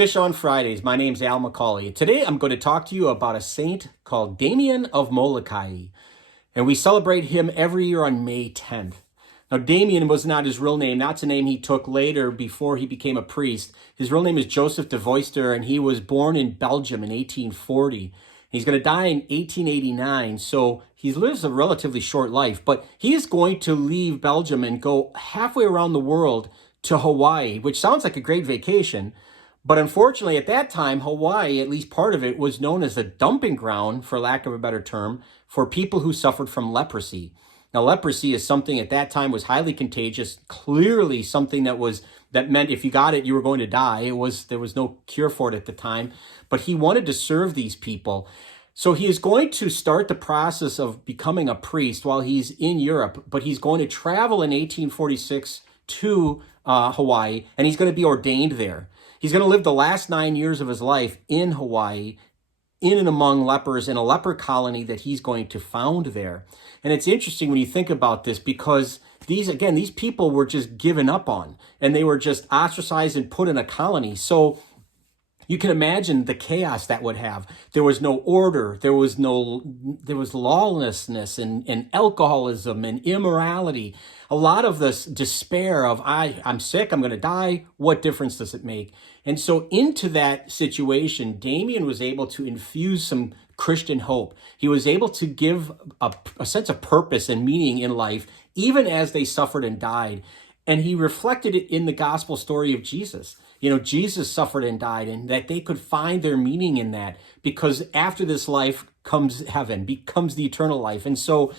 Fish on Fridays. My name's Al McCauley. Today I'm going to talk to you about a saint called Damien of Molokai. And we celebrate him every year on May 10th. Now, Damien was not his real name. That's a name he took later before he became a priest. His real name is Joseph de Voister, and he was born in Belgium in 1840. He's going to die in 1889, so he lives a relatively short life. But he is going to leave Belgium and go halfway around the world to Hawaii, which sounds like a great vacation. But unfortunately, at that time, Hawaii, at least part of it, was known as a dumping ground, for lack of a better term, for people who suffered from leprosy. Now, leprosy is something at that time was highly contagious, clearly something that meant if you got it, you were going to die. There was no cure for it at the time, but he wanted to serve these people. So he is going to start the process of becoming a priest while he's in Europe, but he's going to travel in 1846 to Hawaii, and he's going to be ordained there. He's going to live the last 9 years of his life in Hawaii, in and among lepers, in a leper colony that he's going to found there. And it's interesting when you think about this, because these people were just given up on, and they were just ostracized and put in a colony. So you can imagine the chaos that would have. There was no order. There was lawlessness and alcoholism and immorality. A lot of this despair of, I'm sick, I'm going to die. What difference does it make? And so into that situation, Damien was able to infuse some Christian hope. He was able to give a sense of purpose and meaning in life, even as they suffered and died. And he reflected it in the gospel story of Jesus. You know, Jesus suffered and died, and that they could find their meaning in that, because after this life comes heaven, becomes the eternal life. And so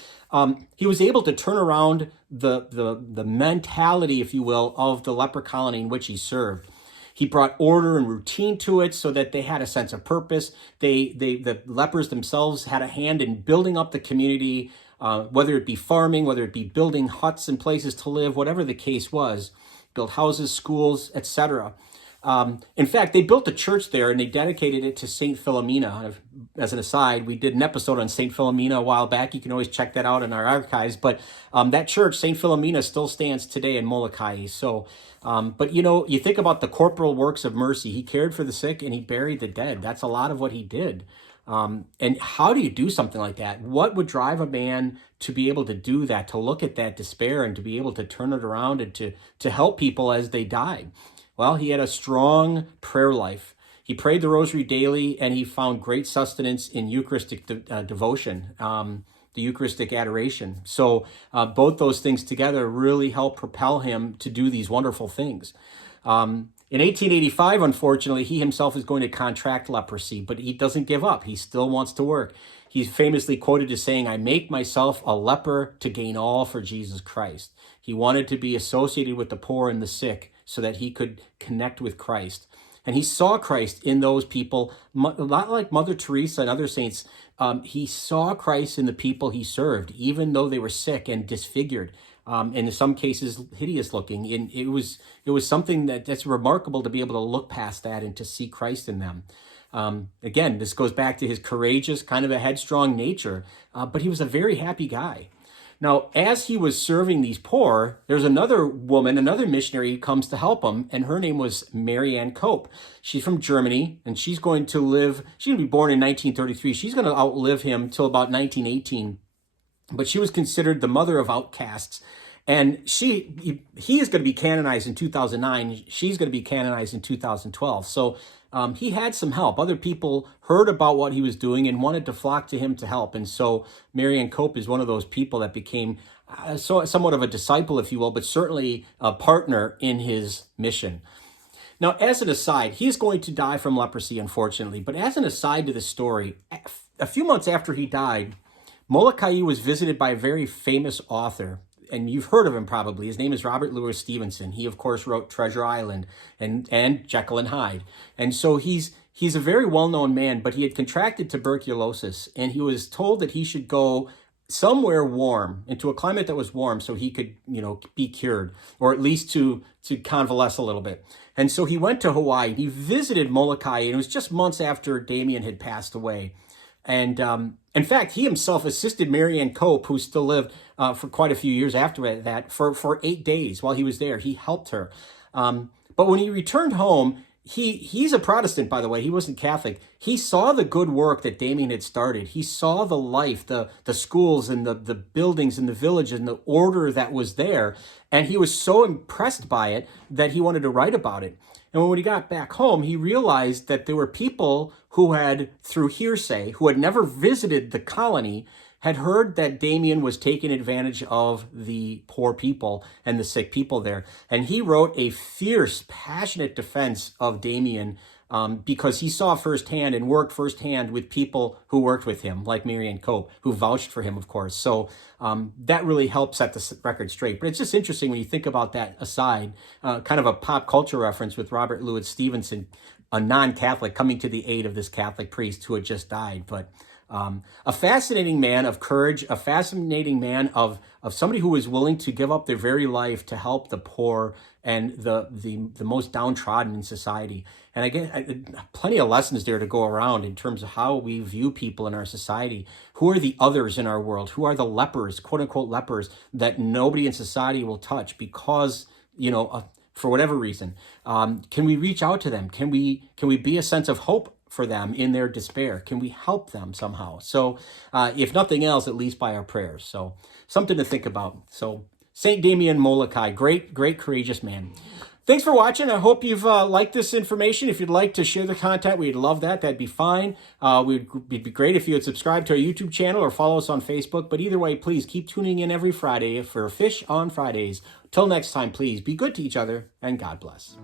he was able to turn around the mentality, if you will, of the leper colony in which he served. He brought order and routine to it so that they had a sense of purpose. The lepers themselves had a hand in building up the community, whether it be farming, whether it be building huts and places to live, whatever the case was, built houses, schools, etc. In fact, they built a church there and they dedicated it to St. Philomena. As an aside, we did an episode on St. Philomena a while back. You can always check that out in our archives. But that church, St. Philomena, still stands today in Molokai. So, but you know, you think about the corporal works of mercy. He cared for the sick and he buried the dead. That's a lot of what he did. And how do you do something like that? What would drive a man to be able to do that, to look at that despair and to be able to turn it around and to help people as they died? Well, he had a strong prayer life. He prayed the rosary daily, and he found great sustenance in Eucharistic devotion, the Eucharistic adoration. So both those things together really helped propel him to do these wonderful things. In 1885, unfortunately, he himself is going to contract leprosy, but he doesn't give up. He still wants to work. He's famously quoted as saying, "I make myself a leper to gain all for Jesus Christ." He wanted to be associated with the poor and the sick so that he could connect with Christ. And he saw Christ in those people, a lot like Mother Teresa and other saints. He saw Christ in the people he served, even though they were sick and disfigured. And in some cases, hideous looking. And it was something that's remarkable to be able to look past that and to see Christ in them. Again, this goes back to his courageous, kind of a headstrong nature, but he was a very happy guy. Now, as he was serving these poor, there's another woman, another missionary who comes to help him, and her name was Marianne Cope. She's from Germany, and she's going to be born in 1933. She's going to outlive him till about 1918. But she was considered the mother of outcasts. And he is going to be canonized in 2009. She's going to be canonized in 2012. So he had some help. Other people heard about what he was doing and wanted to flock to him to help. And so Marianne Cope is one of those people that became somewhat of a disciple, if you will, but certainly a partner in his mission. Now, as an aside, he's going to die from leprosy, unfortunately. But as an aside to the story, a few months after he died, Molokai was visited by a very famous author, and you've heard of him probably. His name is Robert Louis Stevenson. He, of course, wrote Treasure Island and Jekyll and Hyde. And so he's a very well-known man, but he had contracted tuberculosis, and he was told that he should go somewhere warm, into a climate that was warm, so he could, be cured, or at least to convalesce a little bit. And so he went to Hawaii. He visited Molokai, and it was just months after Damien had passed away. And in fact, he himself assisted Marianne Cope, who still lived for quite a few years after that, for 8 days while he was there. He helped her. But when he returned home, he's a Protestant, by the way. He wasn't Catholic. He saw the good work that Damien had started. He saw the life, the schools and the buildings and the village and the order that was there. And he was so impressed by it that he wanted to write about it. And when he got back home, he realized that there were people who had, through hearsay, who had never visited the colony, had heard that Damien was taking advantage of the poor people and the sick people there. And he wrote a fierce, passionate defense of Damien because he saw firsthand and worked firsthand with people who worked with him, like Marianne Cope, who vouched for him, of course. So that really helps set the record straight. But it's just interesting when you think about that aside, kind of a pop culture reference with Robert Louis Stevenson, a non-Catholic, coming to the aid of this Catholic priest who had just died. But a fascinating man of courage, a fascinating man of somebody who was willing to give up their very life to help the poor and the most downtrodden in society. And I get plenty of lessons there to go around in terms of how we view people in our society. Who are the others in our world? Who are the lepers, quote unquote lepers, that nobody in society will touch because, for whatever reason? Can we reach out to them? Can we be a sense of hope for them in their despair? Can we help them somehow? So if nothing else, at least by our prayers. So something to think about. So St. Damien Molokai, great, courageous man. Thanks for watching. I hope you've liked this information. If you'd like to share the content, we'd love that. That'd be fine. It'd be great if you would subscribe to our YouTube channel or follow us on Facebook. But either way, please keep tuning in every Friday for Fish on Fridays. Till next time, please be good to each other and God bless.